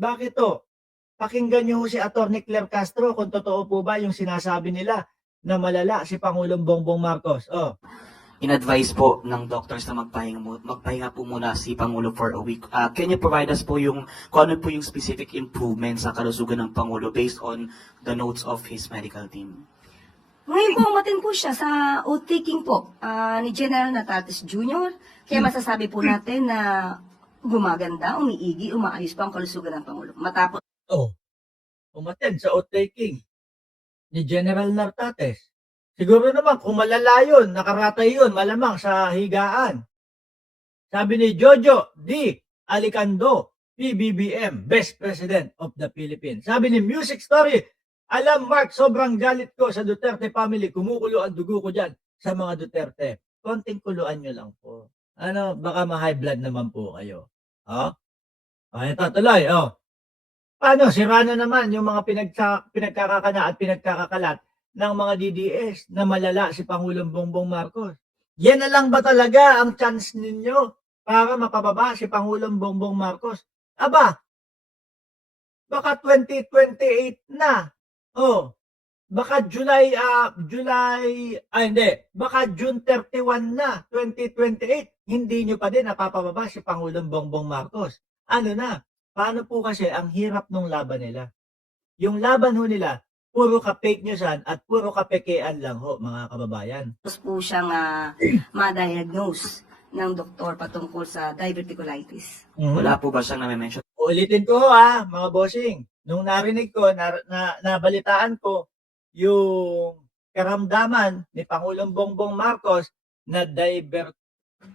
Bakit 'to? Pakinggan niyo ho si Attorney Claire Castro kung totoo po ba yung sinasabi nila na malala si Pangulong Bongbong Marcos. Oh, In-advise po ng doctors na magpahinga po muna si Pangulo for a week. Can you provide us po kung ano po yung specific improvements sa kalusugan ng Pangulo based on the notes of his medical team? Ngayon po, umatin po siya sa oath-taking po ni General Natatis Jr. Kaya masasabi po natin na gumaganda, umiigi, umaayos pa ang kalusugan ng Pangulo. Matapos oh, umattend sa oath-taking ni General Nartates. Siguro naman kung malala yun, nakaratay yun, malamang sa higaan. Sabi ni Jojo D. Alicando, PBBM, Best President of the Philippines. Sabi ni Music Story, alam Mark, sobrang galit ko sa Duterte family, kumukulo ang dugo ko dyan sa mga Duterte. Konting kuluan nyo lang po. Ano, baka ma-high blood naman po kayo. Oh? Ito tuloy, oh. Paano, sira na naman yung mga pinagkakakana at pinagkakakalat ng mga DDS na malala si Pangulong Bongbong Marcos. Yan na lang ba talaga ang chance ninyo para mapababa si Pangulong Bongbong Marcos? Aba, baka 2028 na. Oh, baka baka June 31 na, 2028. Hindi nyo pa din napapababa si Pangulong Bongbong Marcos. Ano na? Paano po kasi ang hirap nung laban nila? Yung laban ho nila, puro ka-fake newsan at puro ka-pekean lang ho, mga kababayan. po siyang ma-diagnose ng doktor patungkol sa diverticulitis. Wala po ba siyang na-mention? Ulitin ko ho mga bossing. Nung narinig ko, nabalitaan ko yung karamdaman ni Pangulong Bongbong Marcos na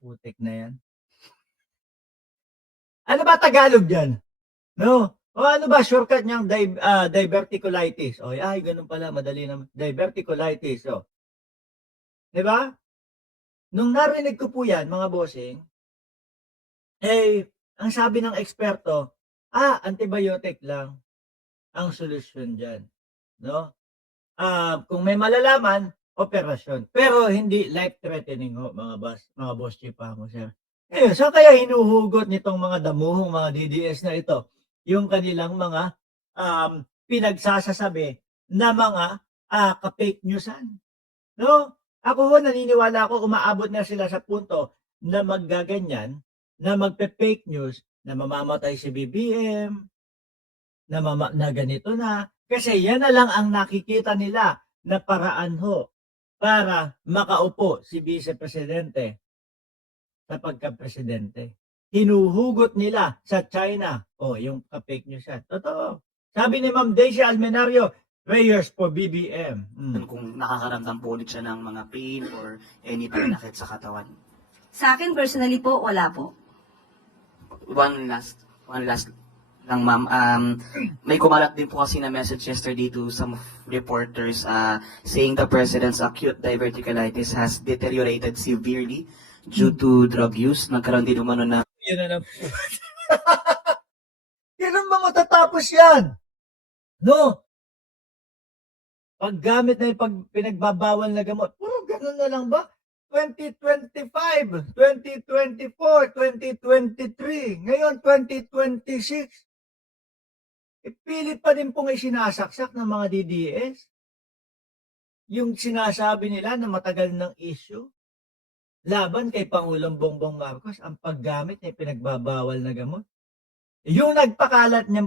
putik na yan. Ano ba Tagalog yan? No? O ano ba shortcut niyang diverticulitis? O ay, ganun pala, madali naman. Diverticulitis. O. Diba? Nung narinig ko po yan, mga bossing, ang sabi ng eksperto, antibiotic lang ang solusyon dyan. No? Kung may malalaman, operasyon. Pero hindi life-threatening ho, mga boss chief mo, sir. Saan kaya hinuhugot nitong mga damuhong mga DDS na ito yung kanilang mga pinagsasasabi na mga ka-fake newsan? No? Ako ho, naniniwala ako umaabot na sila sa punto na maggaganyan, na magpe-fake news, na mamamatay si BBM, na ganito na. Kasi yan na lang ang nakikita nila na paraan ho para makaupo si Vice Presidente sa pagka-presidente. Hinuhugot nila sa China. Yung ka-fake news yan. Totoo. Sabi ni Ma'am Daisy Almenario, prayers for BBM. Kung nakakaramdam po ulit siya ng mga pain or any pananakit sa katawan. Sa akin, personally po, wala po. One last lang ma'am. May kumalat din po kasi na message yesterday to some reporters saying the president's acute diverticulitis has deteriorated severely due to drug use. Nagkaroon din umano na Yun na lang. Yan ang mga tatapos yan. No? Paggamit na yung pinagbabawal na gamot, puro ganun na lang ba? 2025, 2024, 2023, ngayon 2026. Pilit pa din pong isinasaksak ng mga DDS. Yung sinasabi nila na matagal ng issue laban kay Pangulong Bongbong Marcos ang paggamit ng pinagbabawal na gamot. Yung nagpakalat niyang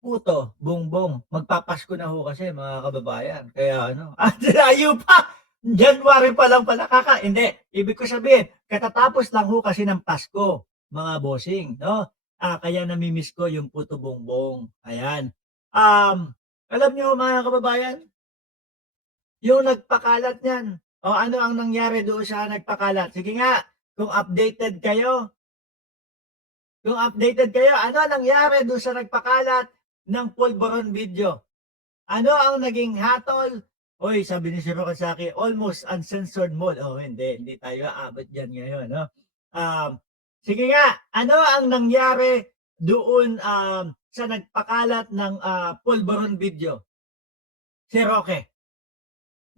puto, Bongbong, magpapasko na ho kasi mga kababayan. Kaya layo pa! January pa lang pala hindi. Ibig ko sabihin, katatapos lang ho kasi ng Pasko, mga bossing, no? Kaya namimiss ko yung puto Bongbong. Ayan. Alam niyo mga kababayan, yung nagpakalat niyan, ano ang nangyari doon sa nagpakalat? Sige nga, kung updated kayo, ano nangyari doon sa nagpakalat ng Pulveron video? Ano ang naging hatol? Oy, sabi ni Sir Rokasaki, almost uncensored mode. Hindi tayo aabot dyan ngayon. No? Sige nga, ano ang nangyari doon sa nagpakalat ng Pulveron video? Si Roque.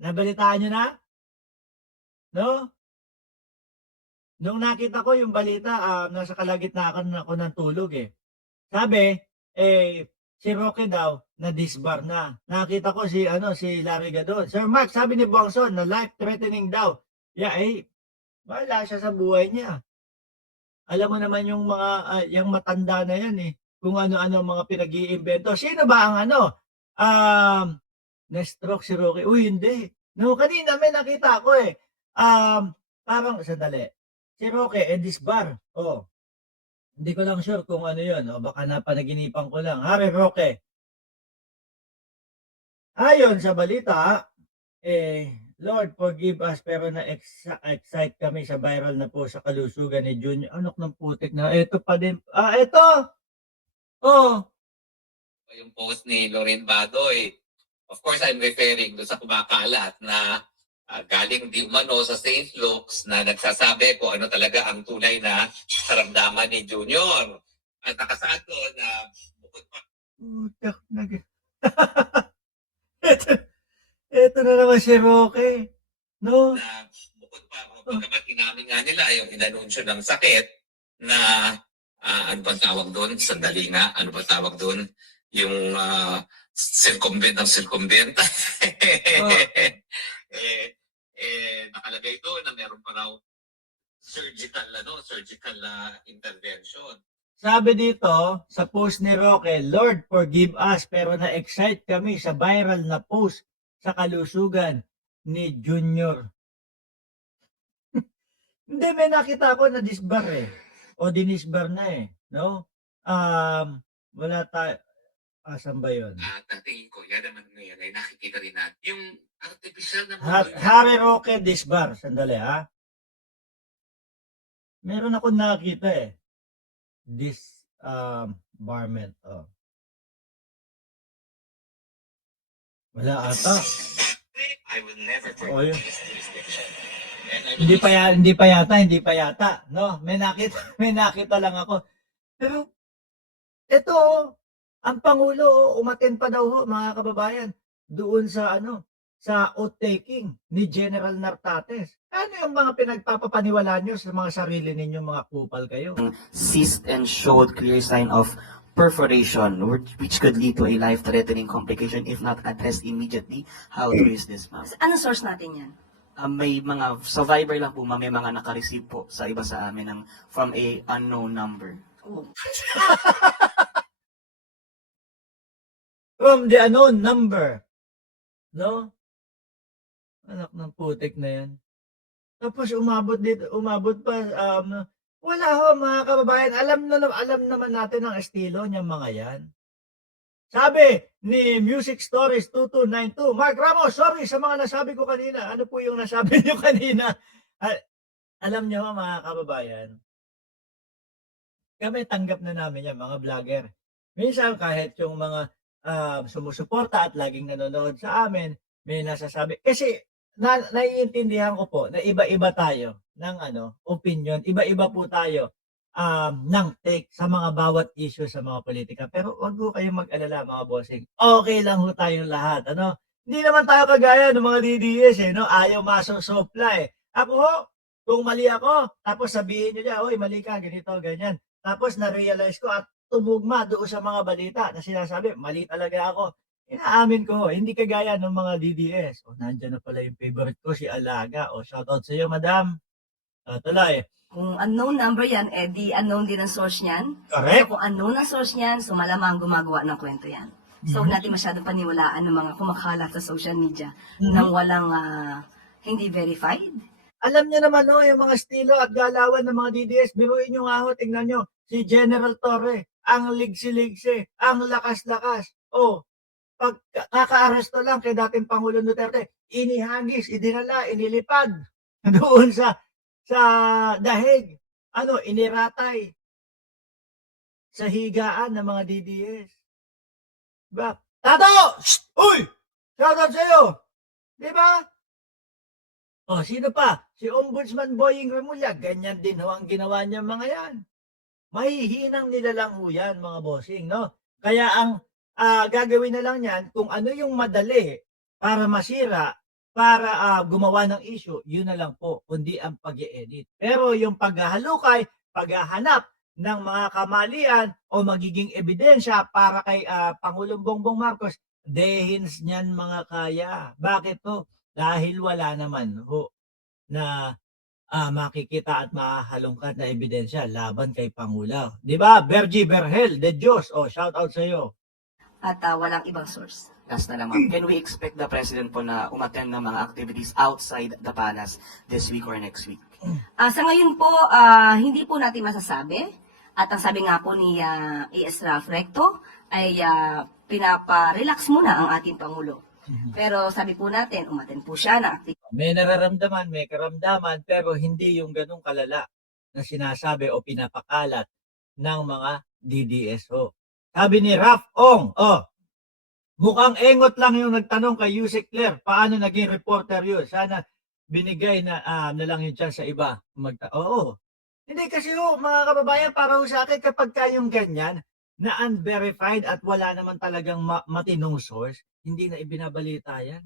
Nabalitaan nyo na? No? Nung nakita ko yung balita, nasa kalagitnaan ako ng tulog eh. Sabi, si Roque daw, na-disbar na. Nakita ko si Larry Gadon. Sir Mark, sabi ni Bongson, na life-threatening daw. Yeah, wala siya sa buhay niya. Alam mo naman yung mga, yung matanda na yan kung ano-ano ang mga pinag-iimbento. Sino ba ang na-stroke si Roque? Uy, hindi. No, kanina may nakita ko parang, sandali. Si Roque, disbar. Oh, hindi ko lang sure kung ano yun. O baka napanaginipan ko lang. Harry Roque. Ayon sa balita, Lord forgive us pero na-excite kami sa viral na po sa kalusugan ni Junior. Anak ng putik na. Ito pa din. Ito. Oh. Yung post ni Loren Badoy. Of course, I'm referring doon sa kumakalat na galing di umano sa St. Luke's na nagsasabi kung ano talaga ang tunay na karamdaman ni Junior. At nakasaad doon na bukod pa Putak na. ito na naman si Roque. No? na bukod pa, pagkamat inamin nga nila yung inanunsyo ng sakit na ano ba tawag doon? Sandali nga, ano ba tawag doon? Yung circumvent ng circumvent. Nakalagay doon na meron pa raw surgical intervention. Sabi dito, sa post ni Roque, Lord forgive us pero na-excite kami sa viral na post sa kalusugan ni Junior. Hindi, may nakita ko na disbar o dinisbar na no? Wala tayo. Asan ba yun? At ang tingin ko, yan naman ngayon ay nakikita rin natin yung artificial na Harry Roque disbar. Sandali Meron ako nakita Disbarment. Wala ata. I will never Oh, yun. forget this jurisdiction. And I Hindi pa yata, no? May nakita lang ako. Pero ito, ang pangulo umattend pa daw mga kababayan doon sa sa oath taking ni General Nartates. Ano yung mga pinagpapapaniwala nyo sa mga sarili ninyo, mga kupal kayo? Cyst and showed clear sign of perforation, which could lead to a life-threatening complication if not addressed immediately. How true is this, ma'am? Anong source natin yan? May mga survivor lang po, ma'am, may mga naka-receive po sa iba sa amin from a unknown number. Oh. From the unknown number. No? Anak ng putik na yan. Tapos umabot pa, wala mga kababayan, alam naman natin ang estilo niyang mga yan. Sabi ni Music Stories 2292, Mark Ramos, sorry sa mga nasabi ko kanina. Ano po yung nasabi niyo kanina? Alam niyo mga kababayan, kami tanggap na namin yan, mga vlogger. Minsan kahit yung mga sumusuporta at laging nanonood sa amin, may nasasabi. Kasi naiintindihan ko po na iba-iba tayo ng opinion, iba-iba po tayo ng take sa mga bawat issue sa mga politika. Pero wag po kayong mag-alala mga bossing. Okay lang ho tayong lahat. Hindi naman tayo kagaya ng mga DDS ayaw masosopla Ako ho, kung mali ako, tapos sabihin niyo oy mali ka, ganito, ganyan. Tapos na-realize ko at tumugma doon sa mga balita na sinasabi, mali talaga ako. Inaamin ko, hindi kagaya ng mga DDS. Nandiyan na pala yung favorite ko, si Alaga. Shoutout sa iyo, madam. Tuloy. Kung unknown number yan, di unknown din ang source niyan. Correct. So, kung unknown ang source niyan, so malamang gumagawa ng kwento yan. So, huwag natin masyadong paniwalaan ng mga kumakalat sa social media nang walang hindi verified. Alam niyo naman yung mga estilo at galawan ng mga DDS. Biruin niyo nga tingnan niyo. Si General Torre, ang ligsi-ligsi, ang lakas-lakas. Pag kaka-aresto lang kay dating Pangulong Duterte, inihagis, idinala, inilipad doon sa dahig. Iniratay sa higaan ng mga DDS. Diba? Tato! Shh! Uy! Shoutout sa'yo! Diba? Sino pa? Si Ombudsman Boying Remulla, ganyan din ang ginawa niya mga yan. Mahihinang nila lang yan, mga bossing, no? Kaya ang gagawin na lang yan, kung ano yung madali para masira, para gumawa ng issue, yun na lang po, kundi ang pag-i-edit. Pero yung paghahalukay, paghahanap ng mga kamalian o magiging ebidensya para kay Pangulong Bongbong Marcos, dehins niyan mga kaya. Bakit to? Dahil wala naman ho na makikita at mahahalongkat na ebidensya laban kay Pangulo. 'Di ba? Bergie Berhel de Dios. Oh, shout out sa iyo. At walang ibang source. Last na lang, ma'am. Can we expect the president po na umattend ng mga activities outside the palace this week or next week? Sa ngayon po, hindi po natin masasabi. At ang sabi nga po ni A.S. Ralph Recto ay pinapa-relax muna ang ating Pangulo. Pero sabi po natin, umaten po siya ng activity. May nararamdaman, may karamdaman, pero hindi yung ganung kalala na sinasabi o pinapakalat ng mga DDSO. Sabi ni Raf Ong, mukhang engot lang yung nagtanong kay Yusek Claire, paano naging reporter yun? Sana binigay na lang yun dyan sa iba. Oo. Hindi kasi mga kababayan, para sa akin kapag kayong ganyan, na unverified at wala naman talagang matinong source, hindi na ibinabalita yan.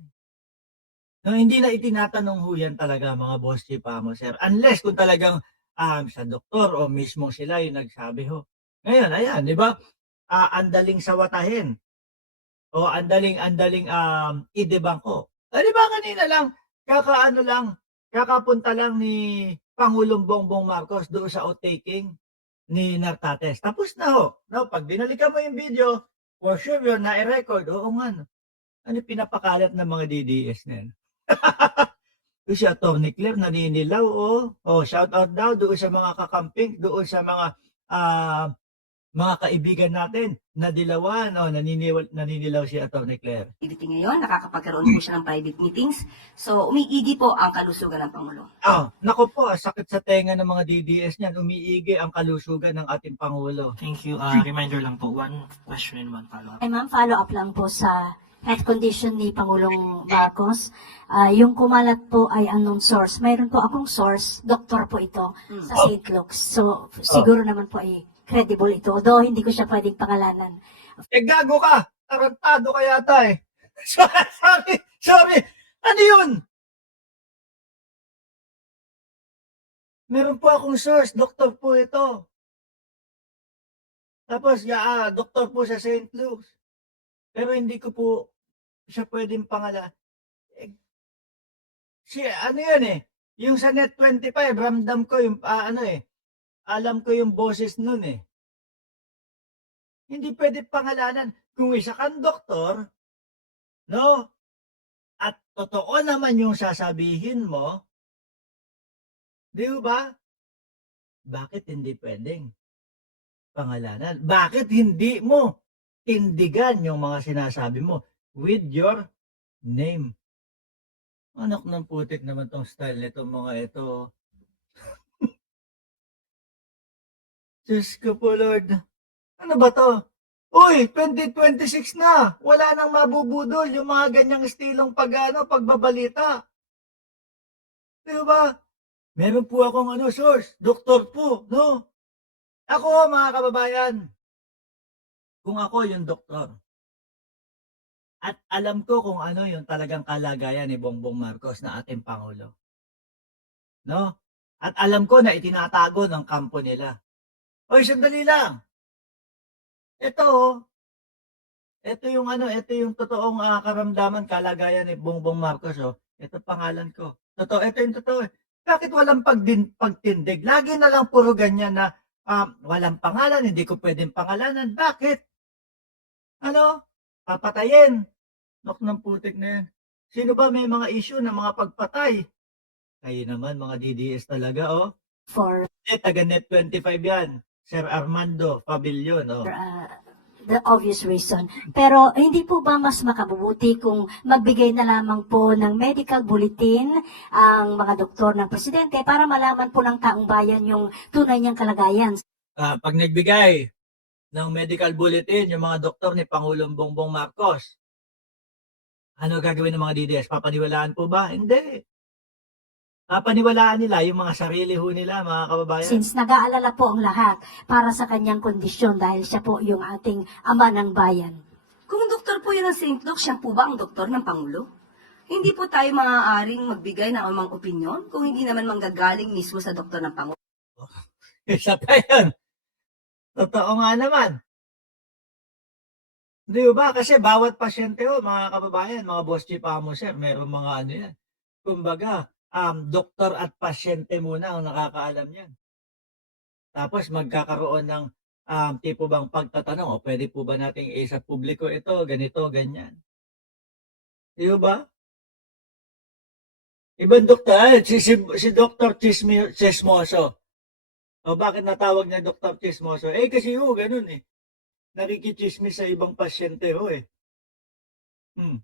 No, hindi na itinatanong ho yan talaga mga boss chipamo, sir. Unless kung talagang sa doktor o mismo sila yung nagsabi ho. Ngayon, ayan, di ba? Andaling sawatahin. O andaling idebangko. Di ba kanina lang, kakapunta lang ni Pangulong Bongbong Marcos doon sa outtaking ni Nartates. Tapos na ho. No, pag binalikan mo yung video, for sure yun, na-record. Oo nga, no. Ano pinapakalat ng mga DDS na yan? Doon si Atty. Claire naninilaw, shout out daw doon sa mga kakamping, doon sa mga kaibigan natin na dilawan, naninilaw si Atty. Claire. Ngayon, nakakapagkaroon po siya ng private meetings. So, umiigi po ang kalusugan ng Pangulo. Nako po, sakit sa tenga ng mga DDS niyan, umiigi ang kalusugan ng ating Pangulo. Thank you. Reminder lang po, one question and one follow-up. Ay ma'am, follow-up lang po sa health condition ni Pangulong Marcos. Yung kumalat po ay unknown source. Mayroon po akong source, doktor po ito sa St. Luke's. So, siguro naman po ay credible ito. Although hindi ko siya pwedeng pangalanan. Gago ka! Tarantado ka yata eh. Sorry! Ano yun? Meron po akong source, doktor po ito. Tapos, doktor po sa St. Luke's. Pero hindi ko po siya pwedeng pangalan. Ano yun eh? Yung sa Net 25, ramdam ko yung, alam ko yung boses nun eh. Hindi pwede pangalanan. Kung isa kang doktor, no? At totoo naman yung sasabihin mo, di ba? Bakit hindi pwedeng pangalanan? Bakit hindi mo tindigan yung mga sinasabi mo with your name? Anak ng putik naman tong style nito mga ito. Diyos ko po Lord. Ano ba to? Uy, 2026 na. Wala nang mabubudol yung mga ganyang estilong pagbabalita. Di ba? Meron po akong source. Doktor po, no? Ako mga kababayan, kung ako yung doktor, at alam ko kung ano yung talagang kalagayan ni Bongbong Marcos na ating Pangulo. No? At alam ko na itinatago ng kampo nila. Oy, sandali lang. Ito yung totoong karamdaman, kalagayan ni Bongbong Marcos. Ito pangalan ko. Ito yung totoo. Bakit walang pagtindig? Lagi na lang puro ganyan na walang pangalan, hindi ko pwedeng pangalanan. Bakit? Papatayin. Nok ng putik na yan. Sino ba may mga issue na mga pagpatay? Kayo naman, mga DDS talaga, For taga Net 25 yan. Sir Armando Pabillon, the obvious reason. Pero hindi po ba mas makabubuti kung magbigay na lamang po ng medical bulletin ang mga doktor ng presidente para malaman po ng taong bayan yung tunay niyang kalagayan? Pag nagbigay ng medical bulletin yung mga doktor ni Pangulong Bongbong Marcos, ano gagawin ng mga DDS? Papaniwalaan po ba? Hindi. Papaniwalaan nila yung mga sarili ho nila, mga kababayan. Since nag-aalala po ang lahat para sa kanyang kondisyon dahil siya po yung ating ama ng bayan. Kung doktor po yan ng St. Luke, siya po ba ang doktor ng Pangulo? Hindi po tayo maaaring magbigay ng amang opinyon kung hindi naman manggagaling mismo sa doktor ng Pangulo. Isa pa yan. Totoo nga naman. Di ba? Kasi bawat pasyente ho, mga kababayan, mga boss chief amo sir, merong mga ano yan. Kumbaga, doktor at pasyente muna ang nakakaalam yan. Tapos magkakaroon ng tipo bang pagtatanong, o pwede po ba nating sa publiko ito, ganito, ganyan. Di ba? Ibang doktor, si Dr. Chismoso. O bakit natawag na Dr. Chismoso? Eh kasi ho, ganun eh. Nakikichismis sa ibang pasyente ho eh. Hmm.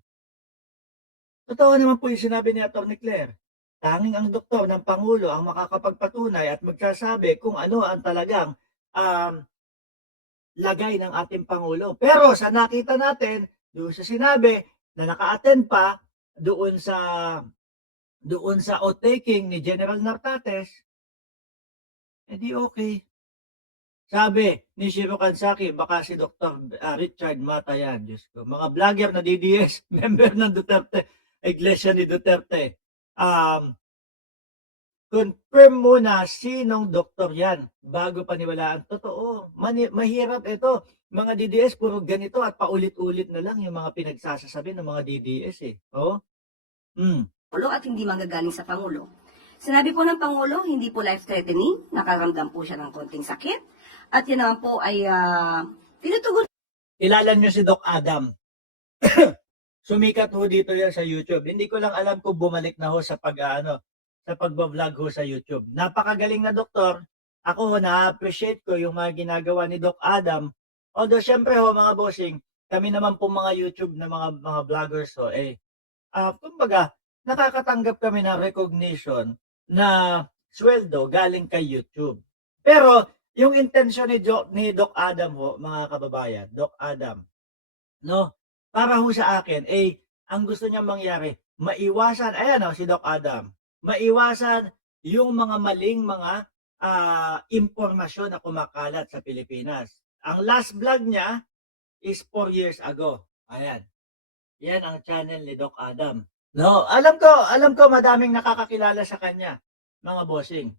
Totoo naman po yung sinabi ni Atty. Claire. Tanging ang doktor ng Pangulo ang makakapagpatunay at magsasabi kung ano ang talagang lagay ng ating Pangulo. Pero sa nakita natin, doon sa sinabi na naka-attend pa doon sa oath-taking ni General Nartates, edi okay. Sabi ni Shiro Kansaki, baka si Dr. Richard Mata yan. Diyos ko. Mga vlogger na DDS, member ng Duterte, Iglesia ni Duterte. Confirm muna sinong doktor yan bago paniwalaan. Totoo, mahirap ito. Mga DDS, puro ganito at paulit-ulit na lang yung mga pinagsasasabi ng mga DDS eh. Oh? Pangulo at hindi manggagaling sa Pangulo. Sinabi po ng Pangulo, hindi po life-threatening, nakaramdam po siya ng konting sakit, at yan naman po ay tinutugon Kilala nyo si Doc Adam. Sumikat ho dito yan sa YouTube. Hindi ko lang alam kung bumalik na ho sa sa pagbablog ho sa YouTube. Napakagaling na doktor. Ako ho, na-appreciate ko yung mga ginagawa ni Doc Adam. Although, syempre ho, mga bossing, kami naman po mga YouTube na mga vloggers ho, kumbaga, nakakatanggap kami ng recognition na sweldo galing kay YouTube. Pero, yung intensyon ni Doc Adam ho, mga kababayan, Doc Adam, no? Para ho sa akin, ang gusto niya mangyari, maiwasan, ayan o, si Doc Adam, maiwasan yung mga maling mga impormasyon na kumakalat sa Pilipinas. Ang last vlog niya is 4 years ago. Ayan. Yan ang channel ni Doc Adam. No, alam ko madaming nakakakilala sa kanya, mga bossing.